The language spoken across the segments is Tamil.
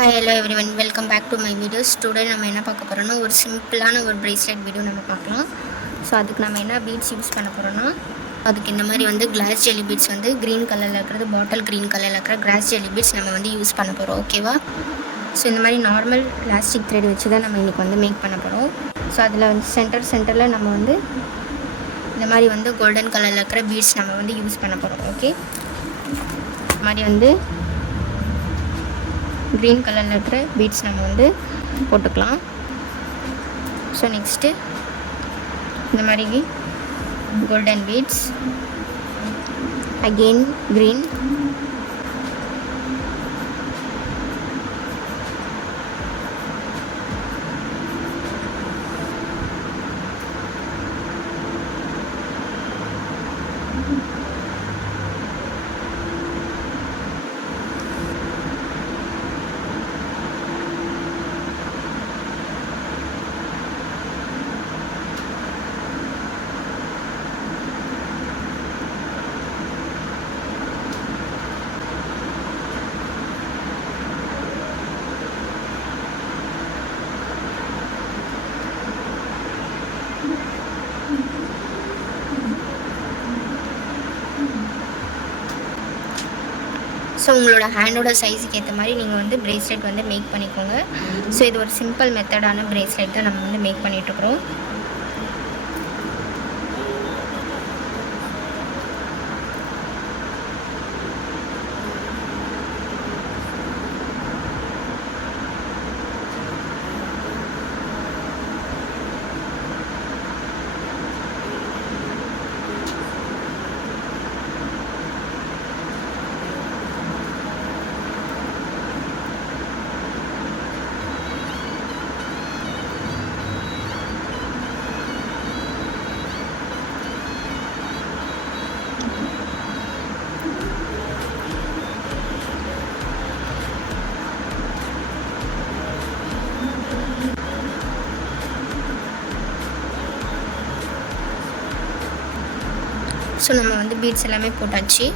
Hi hello everyone, welcome back to my videos. Today நம்ம என்ன பார்க்க போகிறோன்னா ஒரு சிம்பிளான ஒரு ப்ரேஸ்லெட் வீடியோ நம்ம பார்க்கலாம். ஸோ அதுக்கு நம்ம என்ன பீட்ஸ் யூஸ் பண்ண போகிறோன்னா, அதுக்கு இந்த மாதிரி வந்து கிளாஸ் ஜெல்லி பீட்ஸ் வந்து க்ரீன் கலரில் இருக்கிறது, பாட்டில் க்ரீன் கலரில் இருக்கிற கிளாஸ் ஜெல்லி பீட்ஸ் நம்ம வந்து யூஸ் பண்ண போகிறோம். ஓகேவா? ஸோ இந்த மாதிரி நார்மல் பிளாஸ்டிக் த்ரெட் வச்சு தான் நம்ம இன்றைக்கி வந்து மேக் பண்ண போகிறோம். ஸோ அதில் வந்து சென்டரில் நம்ம வந்து இந்த மாதிரி வந்து கோல்டன் கலரில் இருக்கிற பீட்ஸ் நம்ம வந்து யூஸ் பண்ண போகிறோம். ஓகே, இந்த மாதிரி வந்து க்ரீன் கலரில் இருக்கிற பீட்ஸ் நம்ம வந்து போட்டுக்கலாம். ஸோ நெக்ஸ்ட்டு இந்த மாதிரி golden beads, again green, so உங்களோட ஹேண்டோட சைஸுக்கு ஏற்ற மாதிரி நீங்கள் வந்து ப்ரேஸ்லெட் வந்து மேக் பண்ணிக்கோங்க. ஸோ இது ஒரு சிம்பிள் மெத்தடான ப்ரேஸ்லெட் தான் நம்ம வந்து மேக் பண்ணிகிட்ருக்குறோம். ஸோ நம்ம வந்து பீட்ஸ் எல்லாமே போட்டாச்சு.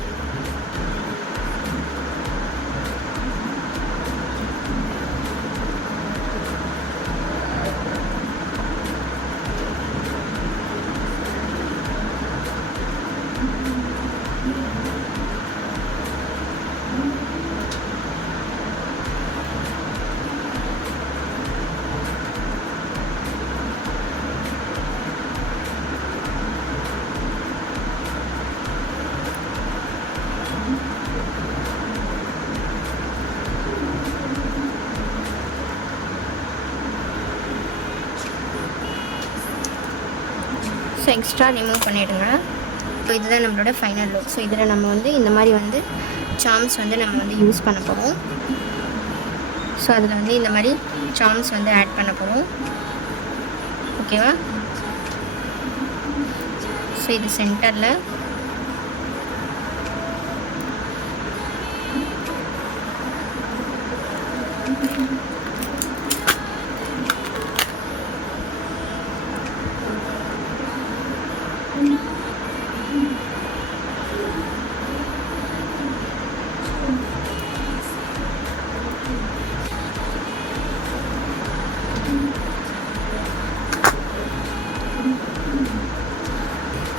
ஸோ எக்ஸ்ட்ரா ரிமூவ் பண்ணிவிடுங்க. ஸோ இதுதான் நம்மளோட ஃபைனல் லுக். ஸோ இதில் நம்ம வந்து இந்த மாதிரி வந்து சார்ம்ஸ் வந்து நம்ம வந்து யூஸ் பண்ண போகிறோம். ஸோ அதில் வந்து இந்த மாதிரி சார்ம்ஸ் வந்து ஆட் பண்ண போகிறோம். ஓகேவா? ஸோ இது சென்டரில்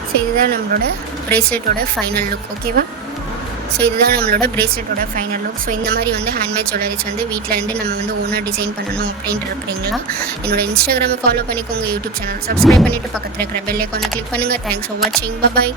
ஸோ இதுதான் நம்மளோட ப்ரேஸ்லெட்டோட ஃபைனல் லுக். ஓகேவா? ஸோ இதுதான் நம்மளோட ப்ரேஸ்லெட்டோட ஃபைனல் லுக். ஸோ இந்த மாதிரி வந்து ஹேண்ட்மேட் ஜுவல்லரிஸ் வந்து வீட்டில் இருந்து நம்ம வந்து ஓனாக டிசைன் பண்ணணும் அப்படின்ட்டு இருக்கிறீங்களா? என்னோட இன்ஸ்டாகிராமை ஃபாலோ பண்ணிக்கோங்க, யூடியூப் சேனல் சப்ஸ்கிரைப் பண்ணிவிட்டு பக்கத்தில் இருக்கிற பெல் ஐக்கானை கிளிக் பண்ணுங்கள். தேங்க்ஸ் ஃபார் வாட்சிங். பாய்.